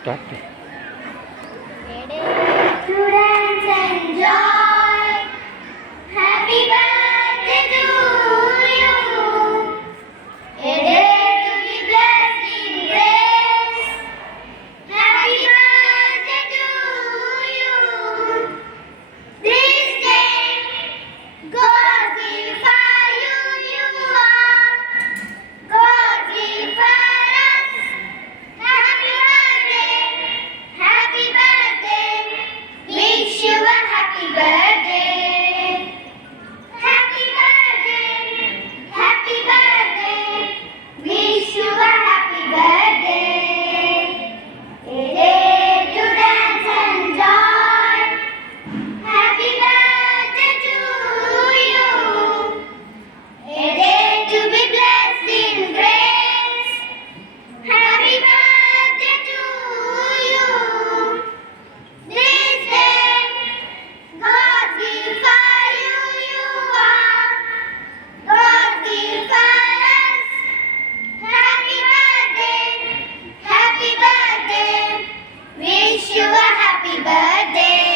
Start. Students enjoy. Happy birthday to you. A day to be blessed in grace. Happy birthday to you. This day, God will for you. You are. God will for us. Happy birthday. Happy birthday. Wish you a happy birthday. Happy birthday. Happy birthday. Wish you a happy birthday. A day to dance and joy. Happy birthday to you. A day to be blessed in grace. Happy birthday to you. This day, God will for you. You are. God will for us. Happy birthday. Happy birthday. Wish you a happy birthday.